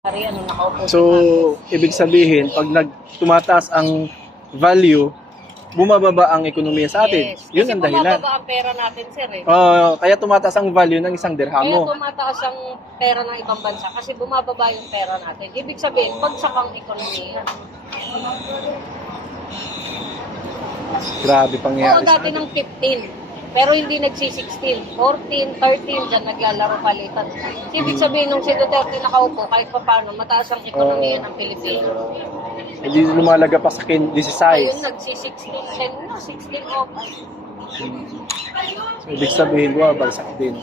Ano, nakaupo So, ibig sabihin, pag tumataas ang value, bumababa ang ekonomiya sa atin. Yes. Yun Kasi ang dahilan. bumababa ang pera natin, sir. Eh. Kaya tumataas ang value ng isang Kaya dirhamo. tumataas ang pera ng ibang bansa kasi bumababa yung pera natin. Ibig sabihin, bagsak ang ekonomiya. Grabe Oo, pangyayari sa dati atin. ng 15. Pero hindi nagsi-16. 14, 13, dyan naglalaro palitan. Ibig sabihin, nung si Duterte nakaupo, kahit pa paano, mataas ang ekonomiya ng Pilipinas. Hindi lumalaga pa sa Ayun, 16. nagsi-16. 10 na, 16 off. So, ibig sabihin, bagsak din.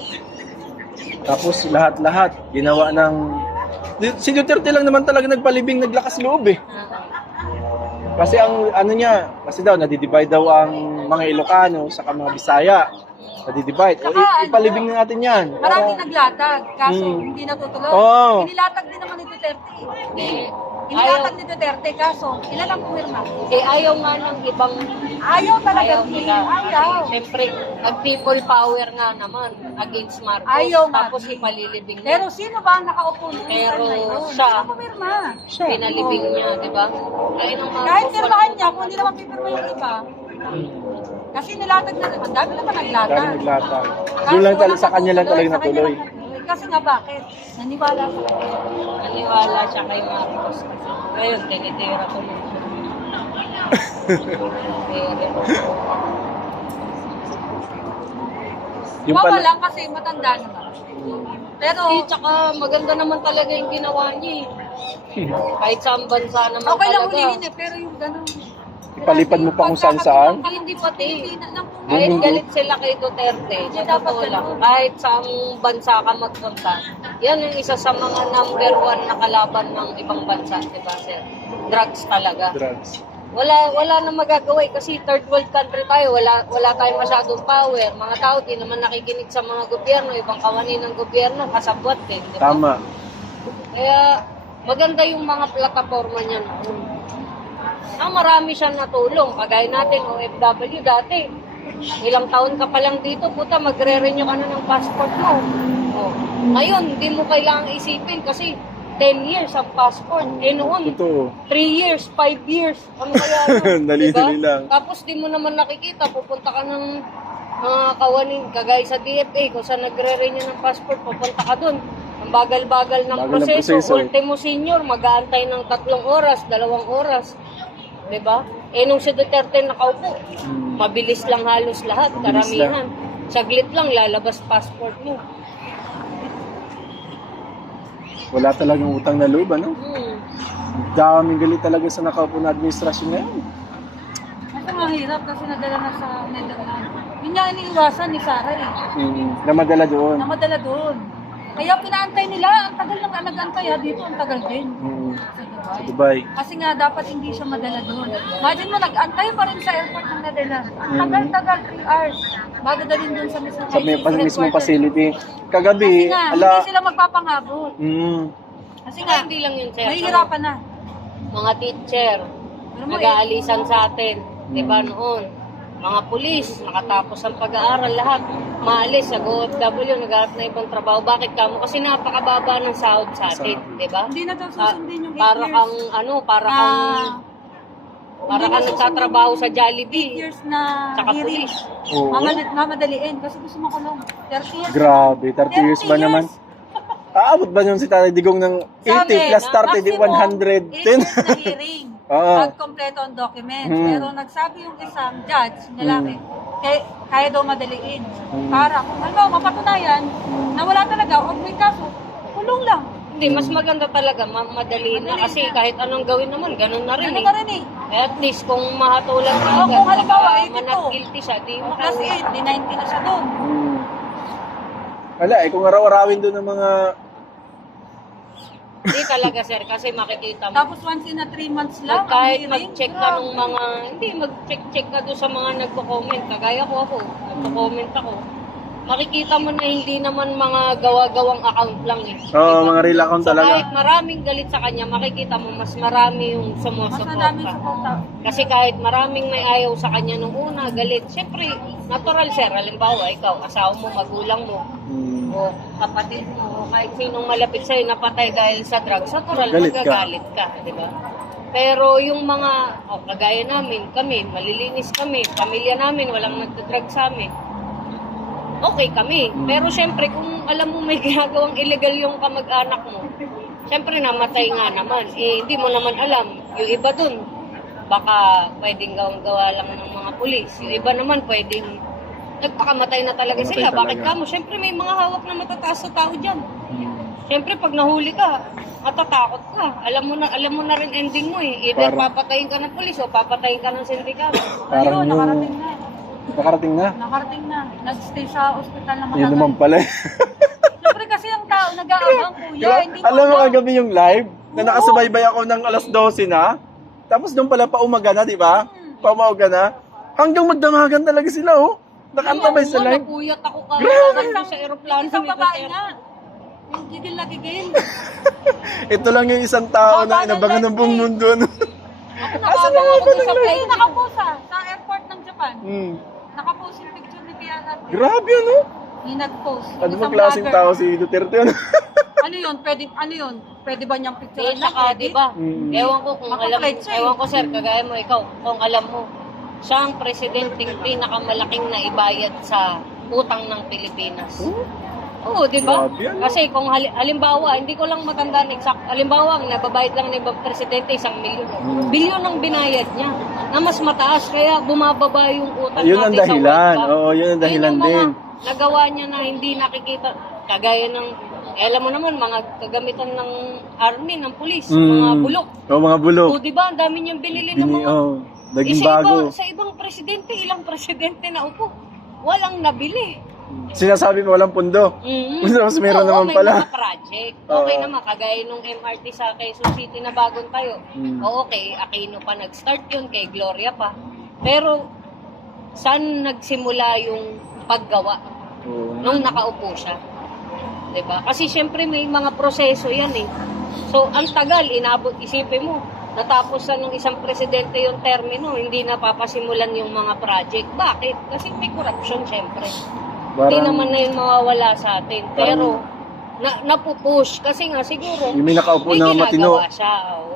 Tapos lahat-lahat, ginawa ng... Si Duterte lang naman talaga nagpalibing, naglakas loob eh. Kasi ang ano niya, kasi daw nadidivide daw ang mga Ilocano sa mga Bisaya. Nadidivide. O, ipalibing na natin 'yan. Maraming naglatag, kaso hindi natutuloy. Oo. Inilatag din naman ni Duterte. Eh, Inilatag ni Duterte, kaso ilan ang pumirma? ayaw nga ng ibang Ayaw talaga. ayaw nila. Ayaw. Siyempre, nag-people power nga naman against Marcos. Ayaw nga. Tapos ipalilibing niya. Pero sino ba ang nakaupo nung Pero time na yun? siya. Sino pumirma? Pinalibing niya, di ba? Ayun ang Marcos. Kahit pirmahan niya, kung hindi naman pipirma yung iba. Kasi nilatag na naman. Dami naman naglatag. Dahil naglatag. Kaso Doon lang walang sa kanya lang talaga sa kanya natuloy. lang natuloy. Kasi nga bakit? Naniwala sa kanya. Naniwala siya kay Marcos. Ngayon, tinitira ko lang siya. Yung Bawa pala, lang kasi matanda naman. Pero, Tsaka maganda naman talaga yung ginawa niya eh. Kahit saan bansa naman okay lang talaga. hulihin eh, pero yung gano'n. ipalipad mo pa kung saan-saan. Hindi pati. Ng Kahit Bumundo. galit sila kay Duterte, sa totoo lang, kahit sa bansa ka magpunta, yan yung isa sa mga number one na kalaban ng ibang bansa, di ba, sir? Drugs talaga. Drugs. Wala na magagawa eh, kasi third world country tayo, wala tayong masyadong power. Mga tao di naman nakikinig sa mga gobyerno, ibang kawani ng gobyerno, kasabwat din, di ba? Tama. Kaya maganda yung mga plataforma niya noon. Marami siyang natulong. Kagaya natin, OFW dati. Ilang taon ka pa lang dito, puta, magre-renew ka na ng passport mo. Oh. Ngayon, hindi mo kailangang isipin kasi 10 years ang passport. Eh noon, Totoo. 3 years, 5 years. Ano kaya yun? Dali-dali lang. Tapos di mo naman nakikita, pupunta ka ng mga kawanin, kagaya sa DFA, kung saan nagre-renew ng passport, pupunta ka dun. Ang bagal-bagal ng Bagal ng proseso. proseso. Ultimo senior, mag-aantay ng 3 oras, 2 oras. Diba? Eh nung si Duterte nakaupo, mabilis lang halos lahat, Mabilis karamihan. Saglit lang, lalabas passport mo. Wala talagang utang na loob, ano? Daming galit talaga sa nakaupo na administrasyon ngayon. Kasi mahirap kasi nadala na sa Netherlands. Yun nga iniiwasan ni Sarah eh. Na madala doon. Namadala doon. Kaya pinaantay nila, ang tagal ng nag-antay ha, dito ang tagal din. Sa Sa Dubai. Dubai. Kasi nga dapat hindi siya madala doon. Imagine mo, nag-antay pa rin sa airport ng Netherlands. Tagal-tagal, 3 hours. Bago dalhin doon sa mismong Sa may mismong headquarters. facility. Kasi Kagabi, nga, ala... hindi sila magpapangabot. Kasi nga, Hindi lang yun, sir. mahihirapan na. Mga teacher, Alam mo, nag-aalisan sa atin. Diba noon? Mga pulis, nakatapos ang pag-aaral, lahat. Maalis sa OFW, naghahanap na ibang trabaho. Bakit kamo? Kasi napakababa ng sahod sa atin, di ba? Hindi na daw susundin yung 8 Para years. kang, para kang hindi na nagtatrabaho sa 8 Jollibee. years na Tsaka hearing. pulis. Oo. Mamadaliin kasi gusto makulong. 30 years. Grabe, 30 years ba 30 naman? Aabot ba yun si Tatay Digong ng 80 plus 30, di 110? 8 years na hearing. Oo. Pag kompleto ang documents. Pero nagsabi yung isang judge, lalaki, kaya daw madaliin. Para kung halimbawa mapatunayan na wala talaga o may kaso, kulong lang. Hindi, mas maganda talaga, madali na. Kasi kahit anong gawin naman, ganun na rin Ano eh. na rin eh. At least kung mahatulan ka Oo, kung halimbawa, manat 82. guilty siya, di Plus makauwi. 8, di 90 na siya doon. Wala kung araw-arawin doon ng mga... Hindi talaga, sir, kasi makikita mo. Tapos once in a 3 months lang, Kahit ang hearing, mag-check ka nung mga, hindi, mag-check ka doon sa mga nagko-comment. Kagaya ko nagko-comment ako. Makikita mo na hindi naman mga gawa-gawang account lang eh. Oo, mga real account So talaga. kahit maraming galit sa kanya, makikita mo mas marami yung mas sumusuporta. madaming suporta. Kasi kahit maraming may ayaw sa kanya nung una, galit. Siyempre, natural sir, halimbawa, ikaw, asawa mo, magulang mo, o kapatid mo, kahit sinong malapit sa'yo napatay dahil sa drugs, natural Galit ka. magagalit ka, di ba? Pero yung mga, kagaya namin, kami, malilinis kami, pamilya namin, walang nagdadrag sa amin. Okay kami. Pero syempre, kung alam mo may ginagawang illegal yung kamag-anak mo, syempre namatay nga naman. Eh, hindi mo naman alam. Yung iba dun, baka pwedeng gawa lang ng mga pulis. Yung iba naman pwedeng nagpakamatay na talaga Namatay sila. Bakit talaga. ka mo? Syempre may mga hawak na matataas sa tao dyan. Syempre pag nahuli ka, matatakot ka. Alam mo na rin ending mo eh. Either Parang- papatayin ka ng pulis o papatayin ka ng sindikato. Parang Ayun, nakarating na. nakarating na. Nakarating na. Nag-stay sa ospital na Yun naman matagal. pala. Siyempre kasi ang tao nag-aabang, kuya. Hindi mo Alam mo alam. kagabi yung live na Oo. nakasubaybay ako ng alas 12 na. Tapos doon pala paumaga na, di ba? Paumaga na. Hanggang magdamagan talaga sila, oh. Nakantabay sa live. Napuyat ako ka. Grabe. Sa aeroplano. Isang may babae Duterte. nga. Yung gigil na gigil. Ito lang yung isang tao na Haba ng inabangan ng buong mundo. No? Ako nakawang ako dun sa Ay, plane. nakaposa sa airport ng Japan. Hmm. Nakapost yung picture ni Kiara. Grabe, ano? Yung nag-post. Ano Isang bang klaseng vlogger. tao si Duterte? Ano? Ano yun? Pwede ba niyang picture? Eh, saka, di ba? Mm. Ewan ko kung alam, Makaplate siya eh. ewan ko sir, kagaya mo, ikaw, kung alam mo, siya ang presidenteng pinakamalaking naibayad sa utang ng Pilipinas. Oo, di ba? Grabe, ano? Kasi kung halimbawa, hindi ko lang matandaan exact, halimbawa, ang nababayad lang ni presidente 1 milyon. Bilyon ang binayad niya, na mas mataas, kaya bumababa yung utang Yun ang natin sa dahilan. World Cup. Oo, yun ang dahilan Yun ang mga din. nagawa niya na hindi nakikita, kagaya ng, alam mo naman, mga kagamitan ng army, ng pulis, mga bulok. Oo, mga bulok. O, di ba? Ang dami niyang binili ng mga... Naging sa bago. sa ibang presidente, ilang presidente na upo, walang nabili. Sinasabi mo walang pundo. Mas meron Oo, naman may pala. mga project. Okay Oo. naman, kagaya nung MRT sa Quezon City na bagong tayo. Mm. Oo, kay Aquino pa nag-start yun, kay Gloria pa. Pero, saan nagsimula yung paggawa? Oo. Nung nakaupo siya. 'Di ba? Kasi syempre may mga proseso 'yan eh. So, ang tagal inabot, isipin mo, natapos na ng isang presidente yung termino, hindi na papasimulan yung mga project. Bakit? Kasi may corruption syempre. Hindi naman na yun mawawala sa atin. Pero napupush kasi nga siguro Yung may nakaupo may na matino. ginagawa siya. Oo.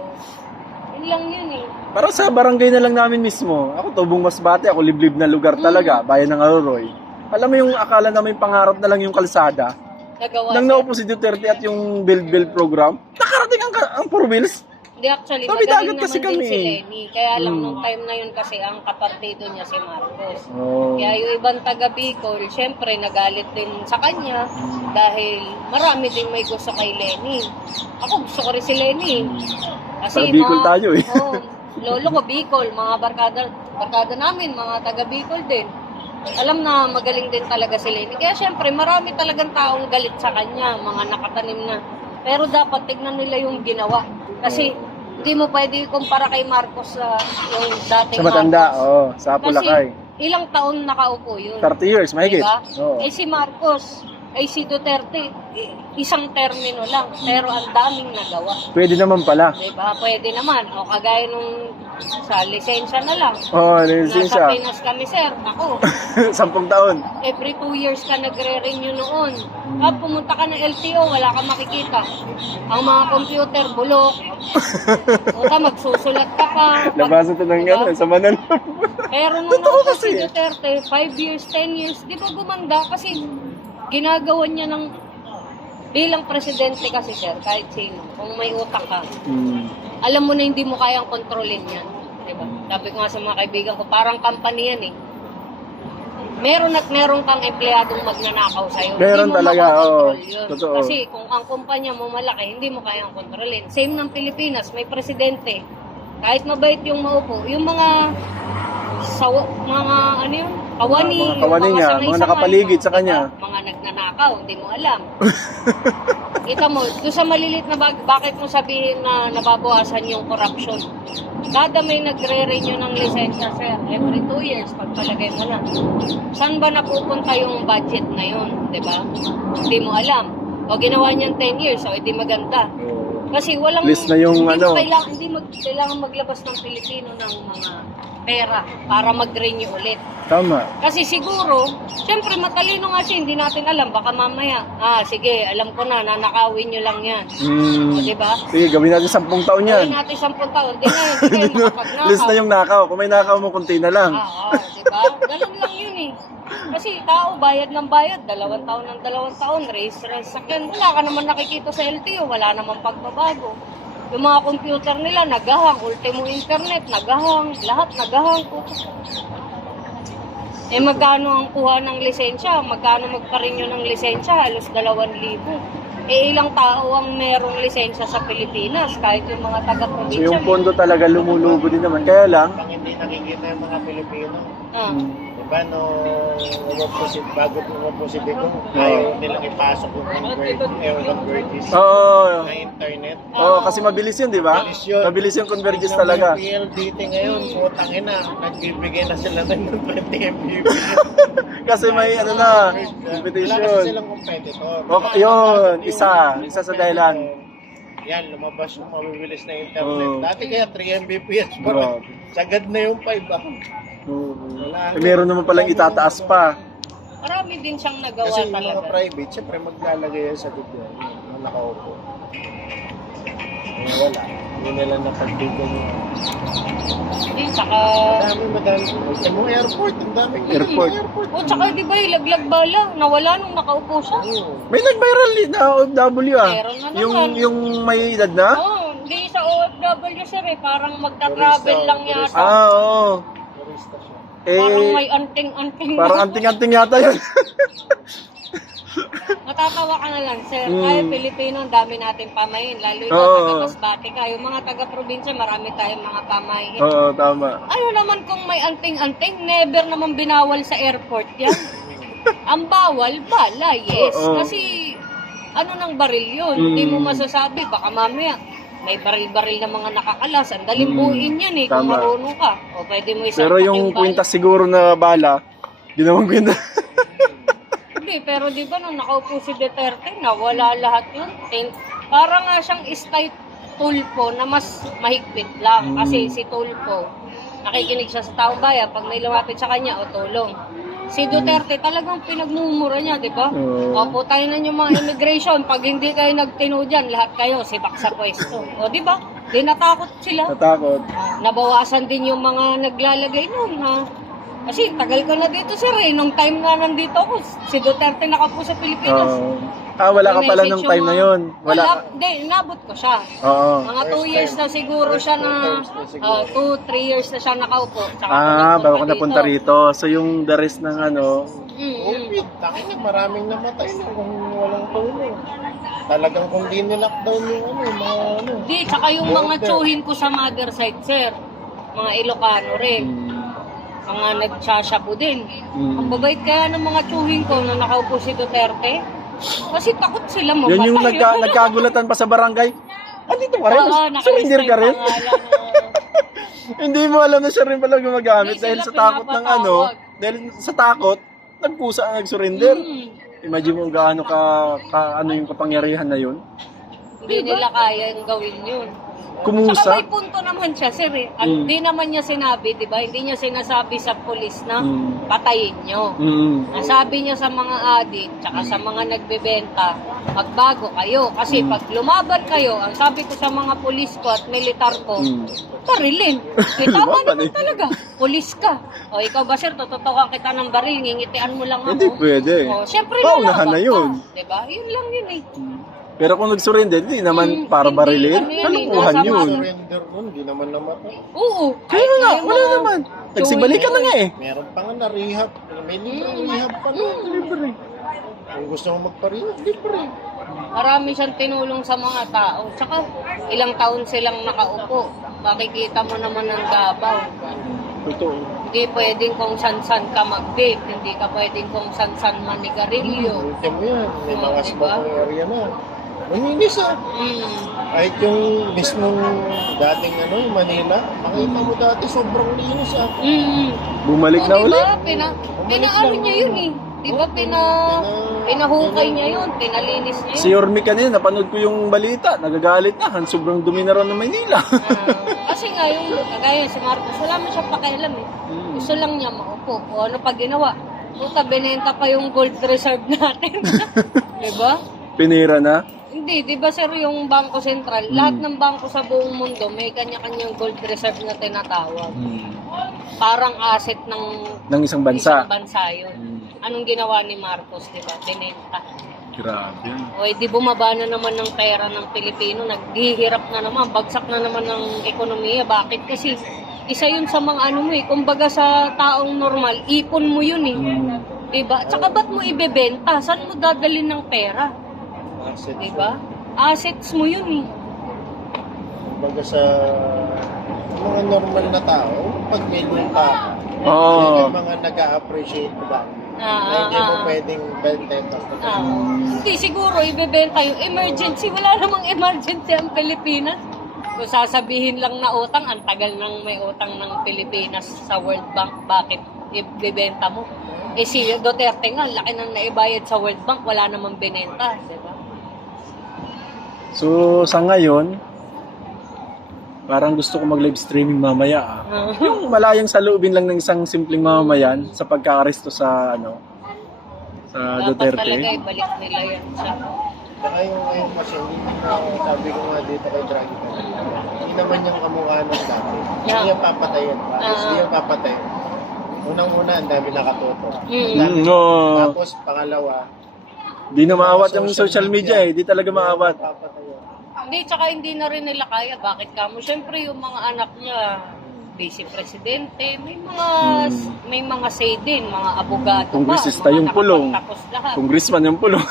Yun lang yun eh. Parang sa barangay na lang namin mismo. Ako, Tubong Masbate. Ako, liblib na lugar talaga. Bayan ng Aroroy. Alam mo yung akala na may pangarap na lang yung kalsada. Nagawa Nang siya. naupo si Duterte at yung Build program, nakarating ang puro bills. Hindi, actually, Sabi, magaling dagat kasi naman din kami. si Lenny. Kaya lang, nung time na yun kasi, ang kapartido niya si Marcos. Oh. Kaya yung ibang taga Bicol, syempre nagalit din sa kanya dahil marami din may gusto kay Lenny. Ako gusto ko rin si Lenny. Kasi Sa Bicol tayo eh. Oo, lolo ko Bicol, mga barkada namin, mga taga Bicol din. Alam na magaling din talaga si Lenny. Kaya syempre marami talagang taong galit sa kanya, mga nakatanim na. Pero dapat tignan nila yung ginawa. Kasi hindi mo pwede ikumpara kay Marcos sa yung dating Sa matanda, Marcos. sa Pulakay. Kasi ilang taon nakaupo yun. 30 years, mahigit. Diba? Oo. Eh si Marcos, ay si Duterte, isang termino lang, pero ang daming nagawa. Pwede naman pala. Diba? Pwede naman. O kagaya nung sa lisensya na lang. Oo, Nasa lisensya. Pinas kami, sir. Ako, 10 taon. every 2 years ka nagre-renew noon. Pumunta ka ng LTO, wala kang makikita. Ang mga computer, bulok. Punta, magsusulat ka pa. Labasan ito ng Diba? gano'n, sa Manan. Pero nung Totoo naupo si kasi. Duterte, 5 years, 10 years, di ba gumanda? Kasi ginagawa niya ng bilang presidente kasi sir, kahit sino, kung may utak ka, alam mo na hindi mo kayang kontrolin yan. Diba? Sabi ko nga sa mga kaibigan ko, parang company yan eh. Meron at meron kang empleyadong magnanakaw sa'yo. Meron Hindi mo talaga, makakontrol oo. yun. Totoo. Kasi kung ang kumpanya mo malaki, hindi mo kayang kontrolin. Same ng Pilipinas, may presidente. Kahit mabait yung maupo, yung mga mga ano yun, kawani, Mga kawani yung niya, sangay-sangay, mga nakapaligid sa kanya. Mga nagnanakaw, hindi mo alam. Kita mo, doon sa malilit na bakit mo sabihin na nababawasan yung corruption? Kada may nagre-renew ng lisensya, sir, every 2 years, pagpalagay mo na. Saan ba napupunta yung budget na yun, di ba? Hindi mo alam. O ginawa niyan 10 years, o edi maganda. Kasi walang List na yung hindi ano. mo kailangan, hindi kailangan maglabas ng Pilipino ng mga pera para mag-renew ulit. Tama. Kasi siguro, syempre matalino nga siya, hindi natin alam. Baka mamaya, sige, alam ko na, nanakawin nyo lang yan. O, diba? Sige, gawin natin 10 taon yan. Gawin natin 10 taon. Di na yun, di kayo makapagnakaw. List na yung nakaw. Kung may nakaw mo, kunti na lang. Diba? Ganun lang yun eh. Kasi tao, bayad ng bayad, 2 taon ng 2 taon, register ang sakyan. Wala ka naman nakikita sa LTO, wala naman pagbabago. Yung mga computer nila, nagahang, ultimo internet, nagahang, lahat nagahang. Magkano ang kuha ng lisensya? Magkano magpa-renew ng lisensya? Halos 2,000. Ilang tao ang merong lisensya sa Pilipinas, kahit yung mga So taga-probinsya. yung pondo talaga lumulubo din naman. Kaya lang, Pang hindi nakikita yung mga Pilipino. Ah. Diba bago po si Digong, ayaw nilang ipasok yung convergence oo. na internet. Oo, kasi mabilis yun, di ba? Mabilis yun. Mabilis yung convergence Tingnan mo talaga. yung PLDT ngayon, putang ina, nagbibigay na sila ng 20 Mbps. Kasi may ano na, Wala kasi competition. silang competitor. Okay, yun, isa sa dahilan. Yan, lumabas yung mabibilis na internet. Oo. Dati kaya 3 Mbps pa rin. Grabe. Sagad na yung 5 ah. Eh, meron naman palang itataas pa. Marami din siyang nagawa Kasi yung mga talaga. private, syempre maglalagay yan sa gobyerno na nakaupo. Wala. Hindi nila napagbigyan yung... Saka, Madami. Sa mga airport, ang daming Airport. tsaka di ba ilaglag bala, nawala nung nakaupo siya. May nag-viral din na OFW ah. Meron na naman. Yung may edad na? Hindi sa OFW sir parang magta-travel lang yata. Oo. Turista siya. Parang Eh, may anting-anting. parang anting-anting yata yun. Matatawa ka na lang, sir. Mm. Tayo Pilipino, ang dami natin pamayin. Lalo yung Oo. taga-Masbate ka. Yung mga taga-probinsya, marami tayong mga pamayin. Oo, tama. Ano naman kung may anting-anting, never naman binawal sa airport yan. Ang bawal, bala, yes. Oo. Kasi, ano ng baril yun? Mm. Hindi mo masasabi. Baka mamaya, may baril-baril na mga nakakalas. Ang daling Mm. buuin yan eh, kung Tama. marunong ka. O pwede mo isang Pero yung kwintas siguro na bala, ginawang kwintas. Hindi, pero di ba nung nakaupo si Duterte, nawala lahat yun. Para nga siyang style Tulfo na mas mahigpit lang. Kasi si Tulfo, nakikinig siya sa taong bayan. Pag may lumapit sa kanya, o tulong. Si Duterte talagang pinagmumura niya, di ba? Oo. Opo tayo na yung mga immigration. Pag hindi kayo nagtino dyan, lahat kayo sibak sa pwesto. O di ba? Di natakot sila. Natakot. Nabawasan din yung mga naglalagay nun, ha? Kasi tagal ko na dito, sir, eh. Nung time na nandito ako, si Duterte nakapo sa Pilipinas. Oo. Wala ka pala nung time na yun. Wala. Hindi, inabot ko siya. Oo. Mga 2 years na siguro siya na, 2-3 years na siya nakaupo. Tsaka Bago ka napunta rito. So yung the rest ng ano, COVID, takin na maraming namatay na kung walang tulong. Talagang kung di nilockdown yung ano, yung mga ano. Hindi, tsaka yung mga tsuhin ko sa mother side, sir. Mga Ilocano rin. Mga nagsashabu din. Ang babait kaya ng mga tsuhin ko na nakaupo si Duterte. Kasi takot sila mamatay. yan yung nagkagulatan pa sa barangay. Dito ka rin? Oo, Surrender ka rin? pangalan, Hindi mo alam na siya rin pala gumagamit Hindi dahil sila sa takot ng ano, pinapatawag. dahil sa takot, nagpusa ang nag-surrender. Imagine mo gaano ano yung kapangyarihan na yun. Hindi nila kaya yung gawin yun. Saka Kumusa. may punto naman siya, sir. Hindi naman niya sinabi, di ba? Hindi niya sinasabi sa pulis na patayin nyo. Ang sabi niya sa mga adik, tsaka sa mga nagbebenta, magbago kayo. Kasi pag lumaban kayo, ang sabi ko sa mga pulis ko at militar ko, barilin. Eh, tama Laban naman eh. talaga. Pulis ka. O ikaw ba, sir, tututukan kita ng baril, ngingitian mo lang ako. Hindi pwede. O, syempre Paunahan na yun. Di ba? Yun lang yun eh. Pero kung nag-surrender, hindi naman para hindi, barilin. ano yun eh, Kalukuhan nasa yun. Surrender nun, di naman namatay. Oo. Kaya nga, may wala mga naman. Nagsibalikan na nga eh. Meron pa nga na-rehab. May libreng rehab pa na. Libre. Kung gusto mo magpa-rehab, libre. Marami siyang tinulong sa mga tao. Tsaka ilang taon silang nakaupo. Makikita mo naman ang Davao. Totoo. Hindi pwedeng kung san-san ka mag-vape. Hindi ka pwedeng kung san-san manigarilyo. Ultim mo yan. May mga Diba? smoking area na. Malinis ah. Kahit yung mismong dating ano, yung Manila, makita mo dati sobrang linis ah. Bumalik na ulit. Diba? Pinaano niya yun eh. Diba Pinahukay niya yun, pinalinis niya Si yun. Yorme kanina, napanood ko yung balita, nagagalit na, sobrang dumi na raw ng Maynila. Kasi nga yung kagaya si Marcos, wala man siya pakialam eh. Gusto lang niya maupo. O ano pa ginawa? Puta, binenta pa yung gold reserve natin. Diba? Pinira na. Hindi, di ba sir, yung Bangko Sentral, lahat ng bangko sa buong mundo may kanya-kanyang gold reserve na tinatawag. Parang asset Ng isang bansa. isang bansa yun. Anong ginawa ni Marcos, di ba? Binenta. Grabe. O, di bumaba na naman ng pera ng Pilipino, naghihirap na naman, bagsak na naman ng ekonomiya. Bakit? Kasi isa yun sa mga ano mo eh, kumbaga sa taong normal, ipon mo yun eh. Diba? Tsaka ba't mo ibebenta? Saan mo dadalhin ng pera? Asset. Diba? Assets mo yun eh. Kumbaga sa mga normal na tao, pag may lupa, Oo. yung mga nag-a-appreciate ba? Na hindi mo pwedeng benta. Hindi, siguro ibebenta yung emergency. Wala namang emergency ang Pilipinas. Kung sasabihin lang na utang, ang tagal nang may utang ng Pilipinas sa World Bank. Bakit ibebenta mo? Eh si Duterte nga, laki nang naibayad sa World Bank, wala namang binenta. Diba? So, sa ngayon, parang gusto ko mag-live streaming mamaya. Yung malayang saloobin lang ng isang simpleng mamamayan sa pagkakaresto sa sa Dapat Duterte. talaga ibalik nila yan sa... Saka yung ngayon kasi, sabi ko nga dito kay Draghi, hindi naman yung kamukha ng dati. Hindi yung papatayin. Hindi yung papatayin. Unang-una, ang dami nakatuto. No. Tapos, pangalawa, Di na maawat yung social media eh. Di talaga maawat. papatayin. Hindi, tsaka hindi na rin nila kaya. Bakit kamo? Siyempre, yung mga anak niya, vice presidente, may mga say din, mga abogado pa. Kongresista mga yung pulong. nakapagtapos lahat. Congressman yung pulong.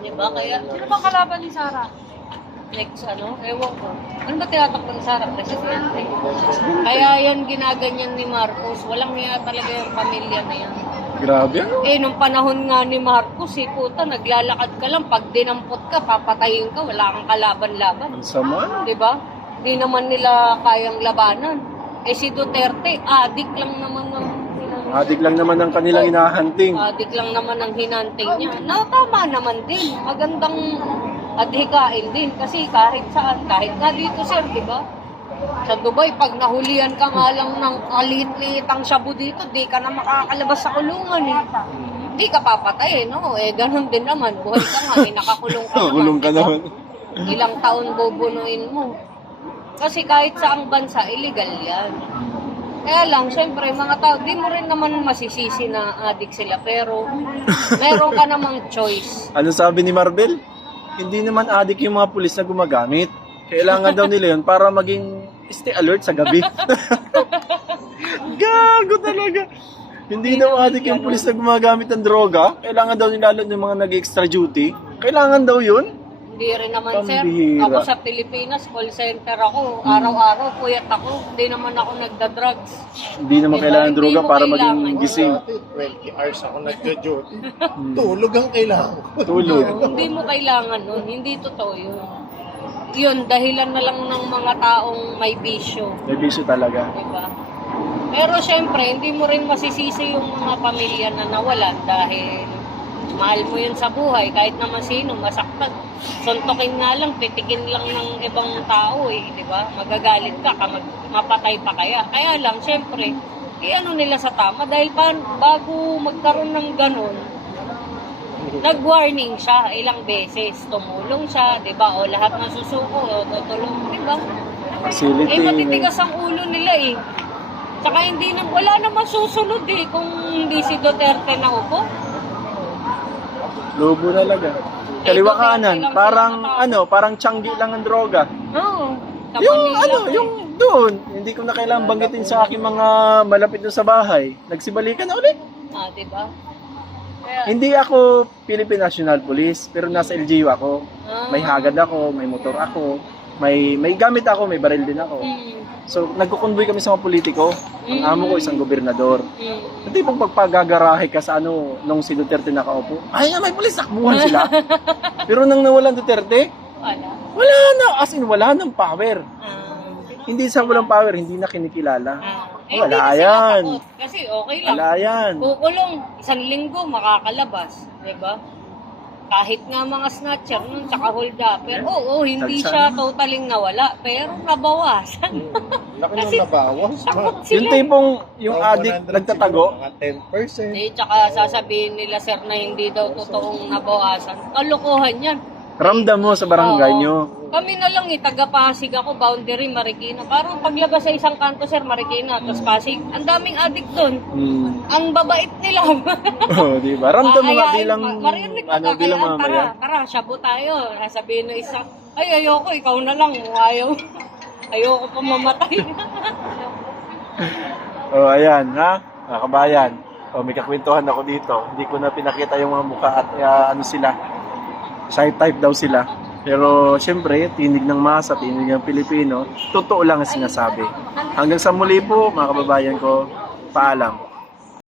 Diba? Kaya, Sino bang kalaban ni Sara? next ewan ko. Ano ba tinatakbo ni Sara? Presidente. Kaya yan ginaganyan ni Marcos. Walang niya talaga yung pamilya na yan. Grabe. Eh, nung panahon nga ni Marcos, puta, naglalakad ka lang. Pag dinampot ka, papatayin ka. Wala kang kalaban-laban. Ang sama. Diba? Di naman nila kayang labanan. Eh, si Duterte, adik lang naman ng Adik lang naman ang kanilang hinahunting. adik lang naman ang hinanting niya. Tama naman din. Magandang adhikain din. Kasi kahit saan, kahit nga dito, sir, diba? Sa Dubai, pag nahulihan ka nga lang ng kalit-litang shabu dito, di ka na makakalabas sa kulungan eh. Di ka papatay, no? Eh, ganun din naman. Buhay ka nga, eh, nakakulong ka naman. Kulong ka diba? naman. Ilang taon bubunuin mo. Kasi kahit saang bansa, illegal yan. Kaya lang, syempre, mga tao, di mo rin naman masisisi na adik sila. Pero, meron ka namang choice. Ano sabi ni Marvel? Hindi naman adik yung mga pulis na gumagamit. Kailangan daw nila yun para maging stay alert sa gabi. Gago talaga. Hindi daw adik yung pulis na gumagamit ng droga. Kailangan daw nila lalo ng mga nag-extra duty. Kailangan daw yun. Hindi rin naman, sir. Pambihira. Ako sa Pilipinas, call center ako. Araw-araw, puyat ako. Hindi naman ako nagda-drugs. Hindi naman Diba? kailangan ng droga Hindi mo para kailangan. maging gising. Dati, 20 hours ako nagjo-duty. Tulog ang kailangan ko. Tulog. Hindi mo kailangan nun. Hindi totoo yun. Yun, dahilan na lang ng mga taong may bisyo. May bisyo talaga. Diba? Pero syempre, hindi mo rin masisisi yung mga pamilya na nawalan dahil mahal mo yun sa buhay. Kahit naman sino, masaktan. Suntokin nga lang, pitikin lang ng ibang tao eh, di ba? Magagalit ka, mapatay pa kaya. Kaya lang, syempre, ano nila sa tama dahil bago magkaroon ng ganun, nag-warning siya ilang beses. Tumulong siya, di ba? O lahat ng susuko, o tutulong, di ba? Facility. Matitigas ang ulo nila eh. Saka wala namang susunod eh kung hindi si Duterte na upo. Lobo talaga. Kaliwa kanan, parang tiyanggi lang ang droga. Oo. Yung doon, hindi ko na kailangan banggitin sa aking mga malapit doon sa bahay. Nagsibalikan na ulit. Diba? Kaya, Hindi ako Philippine National Police, pero nasa LGU ako. May hagad ako, may motor ako, may gamit ako, may baril din ako. So, nagkukonvoy kami sa mga politiko. Ang amo ko, isang gobernador. Hindi pong pagpagagarahe ka sa nung si Duterte nakaupo. Ay, may pulis, takbuhan sila. Pero nang nawalan Duterte, wala na. As in, wala ng power. Hindi sa walang power, hindi na kinikilala. Eh, Wala hindi na sila yan. takot. Kasi okay lang. Wala yan. Kukulong, 1 linggo, makakalabas. Diba? Kahit nga mga snatcher nun, tsaka hold upper. Oo, hindi siya totaling nawala. Pero nabawasan. Laki Kasi- nung nabawas. Takot Yung sila. tipong yung Oh, addict 100 nagtatago. siguro, mga 10%. Eh, tsaka sasabihin nila, sir, na hindi daw totoong nabawasan. Kalokohan yan. Ramdam mo sa barangay Oo. nyo. Kami na lang taga-Pasig ako, boundary, Marikina. Parang paglabas sa isang kanto, sir, Marikina, tapos Pasig, ang daming addict doon. Ang babait nila. Oh, di ba? Ramdam mo nga Ayaw, bilang marinig ka, bilang kaya, mamaya. Tara, shabu tayo. Sasabihin ng isa, ay, ayoko, ikaw na lang. Ayaw. Ayoko pa mamatay. Oh, ayan, ha? Mga kabayan. Oh, may kakwentuhan ako dito. Hindi ko na pinakita yung mga mukha at ano sila. Shy type daw sila. Pero syempre, tinig ng masa, tinig ng Pilipino, totoo lang ang sinasabi. Hanggang sa muli po, mga kababayan ko, paalam.